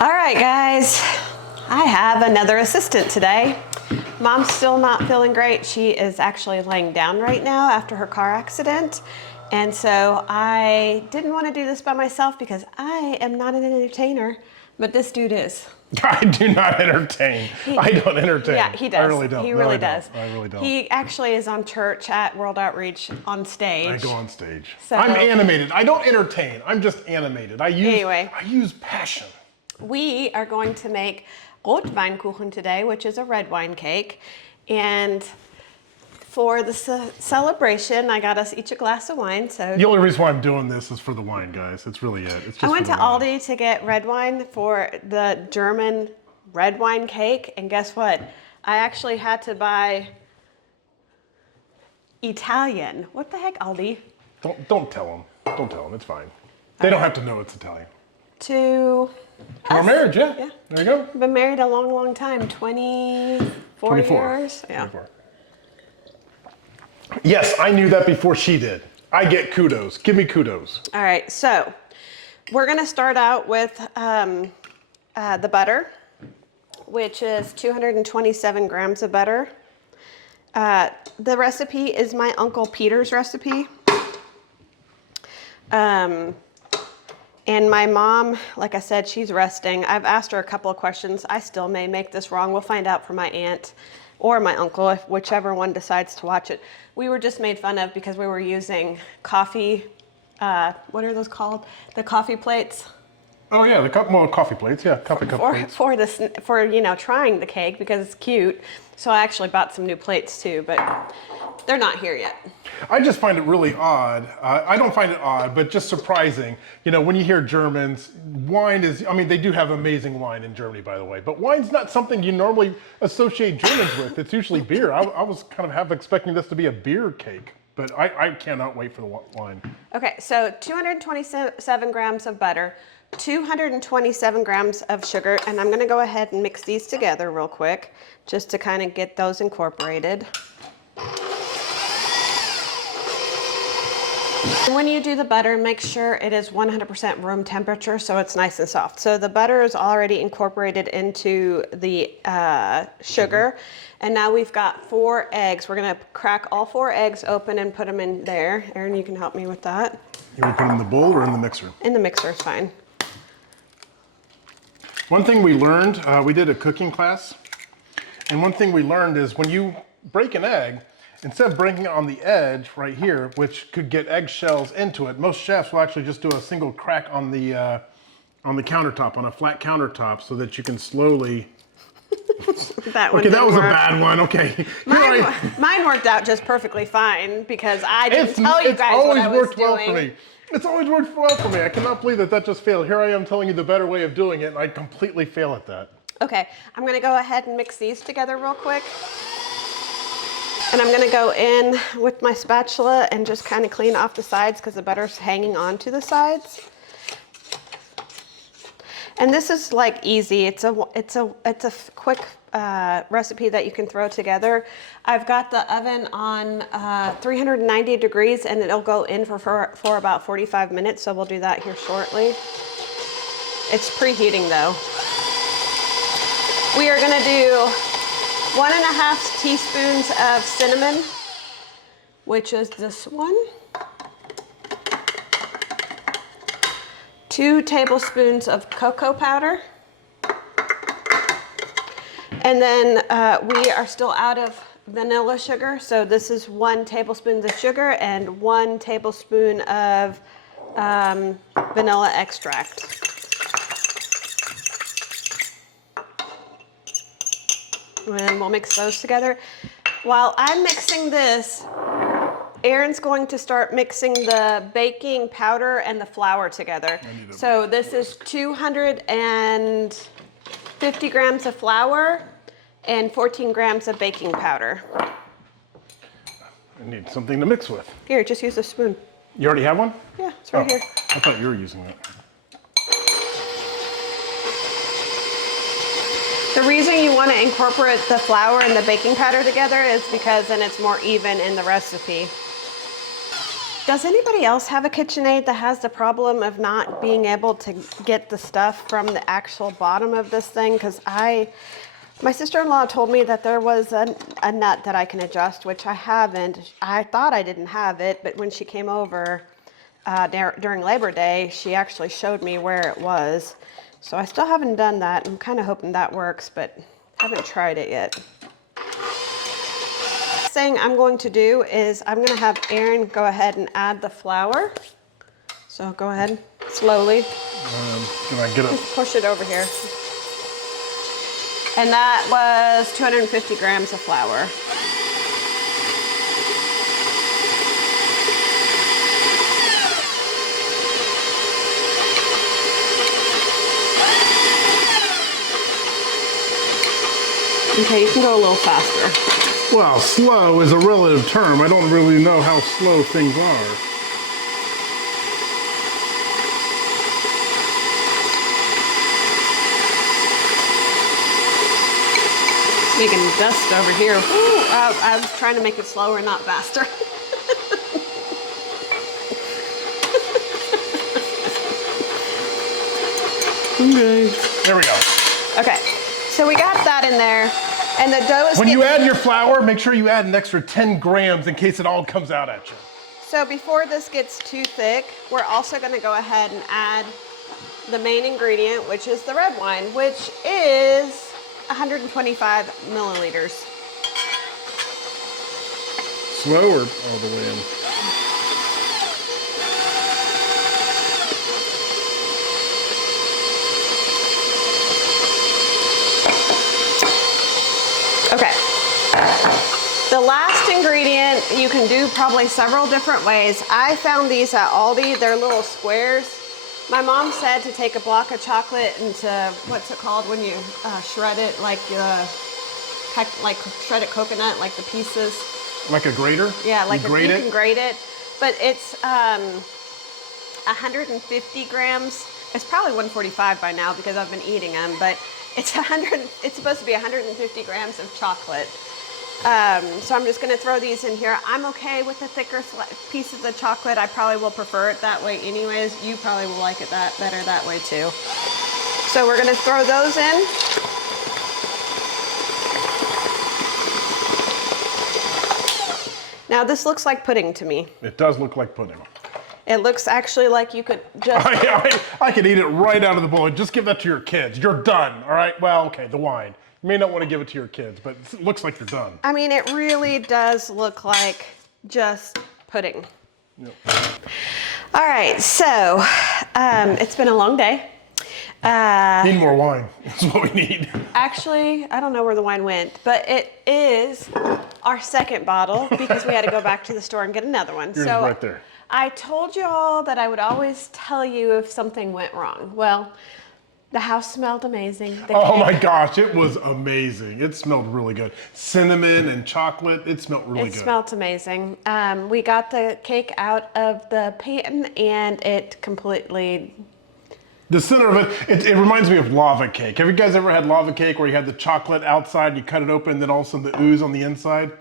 All right, guys, I have another assistant today. Mom's still not feeling great. She is actually laying down right now after her car accident. And so I didn't want to do this by myself because I am not an entertainer, but this dude is. I do not entertain. I don't entertain. Yeah, he does. I really don't. He really does. I really don't. He actually is on church at World Outreach on stage. I go on stage. So, I'm animated. I don't entertain. I'm just animated. I use passion. We are going to make Rotweinkuchen today, which is a red wine cake. And for the celebration, I got us each a glass of wine. So the only reason why I'm doing this is for the wine, guys. It's really it. It's just I went to Aldi to get red wine for the German red wine cake. And guess what? I actually had to buy Italian. What the heck, Aldi? Don't tell them. Don't tell them. It's fine. They don't have to know it's Italian. To our marriage, yeah. There you go. Been married a long, long time. 24 years. Yeah. 24. Yes, I knew that before she did. I get kudos. Give me kudos. All right, so we're gonna start out with the butter, which is 227 grams of butter. The recipe is my Uncle Peter's recipe. And my mom, like I said, she's resting. I've asked her a couple of questions. I still may make this wrong. We'll find out from my aunt or my uncle, if whichever one decides to watch it. We were just made fun of because we were using coffee, what are those called? The coffee plates. Oh yeah, coffee plates, yeah, cup plates. For you know, trying the cake because it's cute. So I actually bought some new plates too, but they're not here yet. I just find it really odd. I don't find it odd, but just surprising. You know, when you hear Germans, wine is, I mean, they do have amazing wine in Germany, by the way, but wine's not something you normally associate Germans with. It's usually beer. I was kind of half expecting this to be a beer cake, but I cannot wait for the wine. Okay, so 227 grams of butter, 227 grams of sugar, and I'm gonna go ahead and mix these together real quick, just to kind of get those incorporated. When you do the butter, make sure it is 100% room temperature so it's nice and soft. So the butter is already incorporated into the sugar. And now we've got 4 eggs. We're gonna crack all 4 eggs open and put them in there. Erin, you can help me with that. You want to put them in the bowl or in the mixer? In the mixer is fine. One thing we learned, we did a cooking class, and one thing we learned is when you break an egg, instead of breaking it on the edge right here, which could get eggshells into it, most chefs will actually just do a single crack on the countertop, on a flat countertop, so that you can slowly. That one. Okay, that was a bad one. Okay. Mine worked out just perfectly fine because I didn't tell you guys what I was doing. It's always worked well for me. It's always worked well for me. I cannot believe that just failed. Here I am telling you the better way of doing it, and I completely fail at that. Okay, I'm gonna go ahead and mix these together real quick. And I'm gonna go in with my spatula and just kind of clean off the sides because the butter's hanging onto the sides. And this is like easy. It's a quick recipe that you can throw together. I've got the oven on 390 degrees and it'll go in for about 45 minutes. So we'll do that here shortly. It's preheating though. We are gonna do 1.5 teaspoons of cinnamon, which is this one. 2 tablespoons of cocoa powder. And then we are still out of vanilla sugar. So this is 1 tablespoon of sugar and 1 tablespoon of vanilla extract. And we'll mix those together. While I'm mixing this, Erin's going to start mixing the baking powder and the flour together. So this is 250 grams of flour and 14 grams of baking powder. I need something to mix with. Here, just use a spoon. You already have one? Yeah, it's right here. I thought you were using it. The reason you want to incorporate the flour and the baking powder together is because then it's more even in the recipe. Does anybody else have a KitchenAid that has the problem of not being able to get the stuff from the actual bottom of this thing? Because my sister-in-law told me that there was a nut that I can adjust, which I haven't. I thought I didn't have it, but when she came over during Labor Day, she actually showed me where it was. So I still haven't done that. I'm kind of hoping that works, but haven't tried it yet. Thing I'm going to do is I'm going to have Aaron go ahead and add the flour. So go ahead, slowly. Can I get it? Just push it over here. And that was 250 grams of flour. Okay, you can go a little faster. Well, slow is a relative term. I don't really know how slow things are. Making dust over here. Ooh, I was trying to make it slower, not faster. Okay. There we go. Okay, so we got that in there. And the dough is when you add your flour, make sure you add an extra 10 grams in case it all comes out at you. So before this gets too thick, we're also going to go ahead and add the main ingredient, which is the red wine, which is 125 milliliters. Slow or all the way in? Okay. The last ingredient you can do probably several different ways. I found these at Aldi. They're little squares. My mom said to take a block of chocolate into, what's it called when you shred it, like shredded coconut, like the pieces. Like a grater? Yeah, like you can grate it. But it's 150 grams. It's probably 145 by now because I've been eating them, but it's supposed to be 150 grams of chocolate. So I'm just gonna throw these in here. I'm okay with the thicker pieces of chocolate. I probably will prefer it that way anyways. You probably will like it better that way too. So we're gonna throw those in. Now this looks like pudding to me. It does look like pudding. It looks actually like you could just... I could eat it right out of the bowl. Just give that to your kids. You're done, all right? Well, okay, the wine. You may not want to give it to your kids, but it looks like you're done. I mean, it really does look like just pudding. Yep. All right, so it's been a long day. Need more wine. That's what we need. Actually, I don't know where the wine went, but it is our second bottle because we had to go back to the store and get another one. Yours so is right there. I told you all that I would always tell you if something went wrong. Well, the house smelled amazing. Oh my gosh, it was amazing. It smelled really good. Cinnamon and chocolate, it smelled really good. It smelled amazing. We got the cake out of the pan and it completely... The center of it reminds me of lava cake. Have you guys ever had lava cake where you had the chocolate outside, you cut it open, and then all of a sudden the ooze on the inside?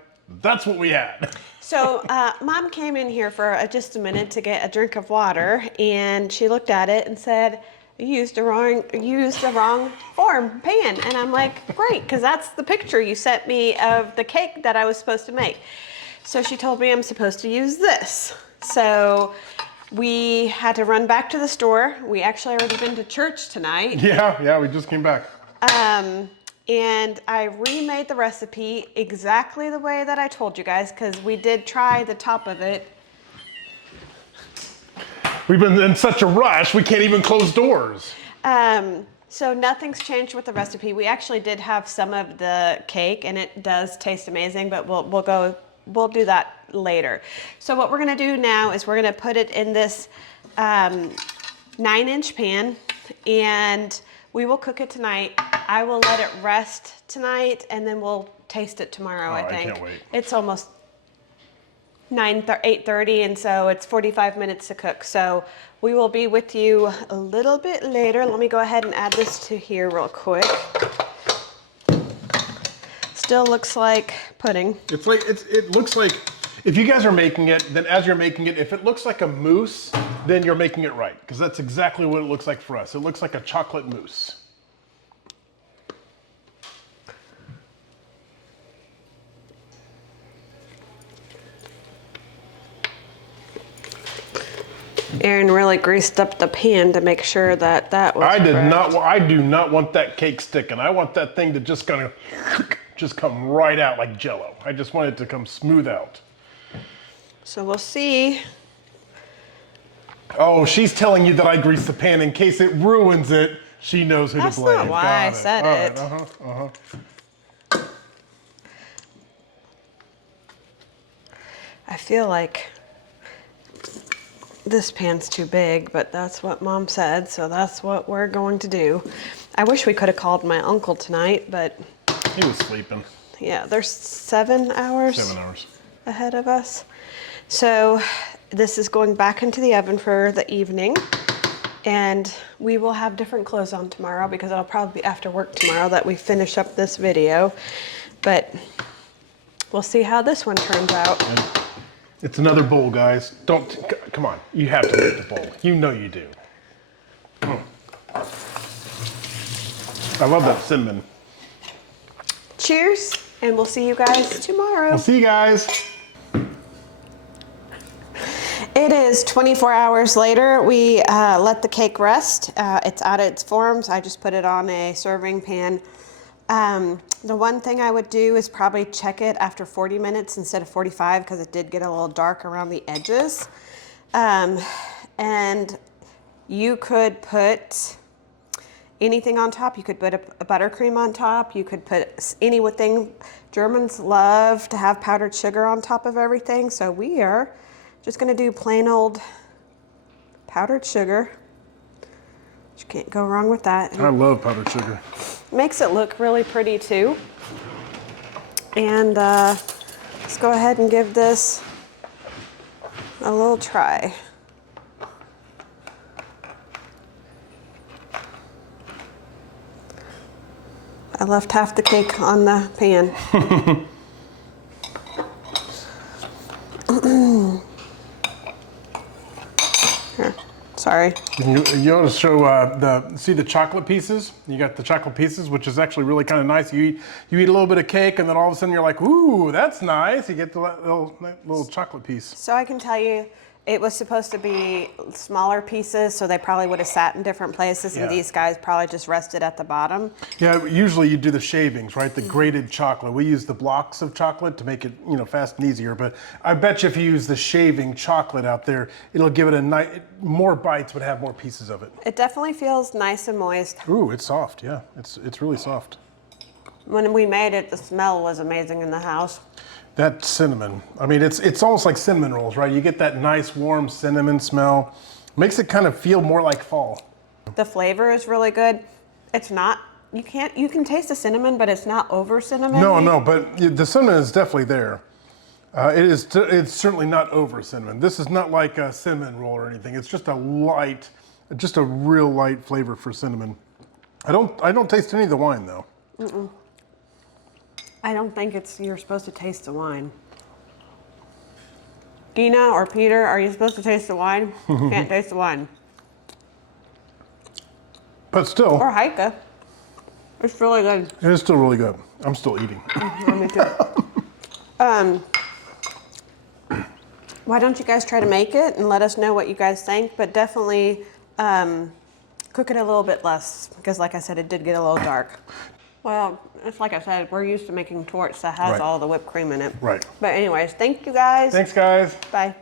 That's what we had. So Mom came in here for just a minute to get a drink of water, and she looked at it and said, you used the wrong form pan. And I'm like, great, because that's the picture you sent me of the cake that I was supposed to make. So she told me I'm supposed to use this. So we had to run back to the store. We actually already been to church tonight. Yeah, we just came back. And I remade the recipe exactly the way that I told you guys, because we did try the top of it. We've been in such a rush, we can't even close doors. So nothing's changed with the recipe. We actually did have some of the cake, and it does taste amazing, but we'll do that later. So what we're gonna do now is we're gonna put it in this 9-inch pan, and we will cook it tonight. I will let it rest tonight, and then we'll taste it tomorrow, I think. I can't wait. It's almost 8:30, and so it's 45 minutes to cook. So we will be with you a little bit later. Let me go ahead and add this to here real quick. Still looks like pudding. It looks like If you guys are making it, then as you're making it, if it looks like a mousse, then you're making it right, because that's exactly what it looks like for us. It looks like a chocolate mousse. Aaron really greased up the pan to make sure that that was I correct. do not want that cake sticking. I want that thing to just kind of just come right out like Jello. I just want it to come smooth out. So we'll see. Oh, she's telling you that I greased the pan in case it ruins it. She knows who That's to blame. not why I said it. All right, I feel like this pan's too big, but that's what Mom said, so that's what we're going to do. I wish we could have called my uncle tonight, but He was sleeping. yeah, there's 7 hours. 7 hours. Ahead of us. So this is going back into the oven for the evening, and we will have different clothes on tomorrow because it'll probably be after work tomorrow that we finish up this video, but we'll see how this one turns out. It's another bowl, guys. Come on. You have to make the bowl. You know you do. I love that cinnamon. Cheers, and we'll see you guys tomorrow. We'll see you guys. It is 24 hours later. We let the cake rest. It's out of its forms. I just put it on a serving pan. The one thing I would do is probably check it after 40 minutes instead of 45 because it did get a little dark around the edges. And you could put anything on top. You could put a buttercream on top. You could put anything. Germans love to have powdered sugar on top of everything. So we are just gonna do plain old powdered sugar. You can't go wrong with that. I love powdered sugar. Makes it look really pretty too. And let's go ahead and give this a little try. I left half the cake on the pan. Here, sorry. You ought to show see the chocolate pieces. You got the chocolate pieces, which is actually really kind of nice. You eat a little bit of cake, and then all of a sudden you're like, "Ooh, that's nice." You get the little chocolate piece. So I can tell you, it was supposed to be smaller pieces, so they probably would have sat in different places, and Yeah. these guys probably just rested at the bottom. Yeah, usually you do the shavings, right? The grated chocolate. We use the blocks of chocolate to make it, fast and easier. But I bet you if you use the shaving chocolate out there, it'll give it a nice, more bites, but have more pieces of it. It definitely feels nice and moist. Ooh, it's soft. Yeah, it's really soft. When we made it, the smell was amazing in the house. That cinnamon. I mean, it's almost like cinnamon rolls, right? You get that nice warm cinnamon smell. Makes it kind of feel more like fall. The flavor is really good. It's not, you can taste the cinnamon, but it's not over cinnamon. No, but the cinnamon is definitely there. It's certainly not over cinnamon. This is not like a cinnamon roll or anything. It's just a real light flavor for cinnamon. I don't taste any of the wine though. Mm-mm. I don't think you're supposed to taste the wine. Gina or Peter, are you supposed to taste the wine? Can't taste the wine. But still. Or Heike. It's really good. It is still really good. I'm still eating. Me too. Why don't you guys try to make it and let us know what you guys think, but definitely cook it a little bit less because like I said, it did get a little dark. Well, it's like I said, we're used to making torts that has Right. all the whipped cream in it. Right. But anyways, thank you guys. Thanks, guys. Bye.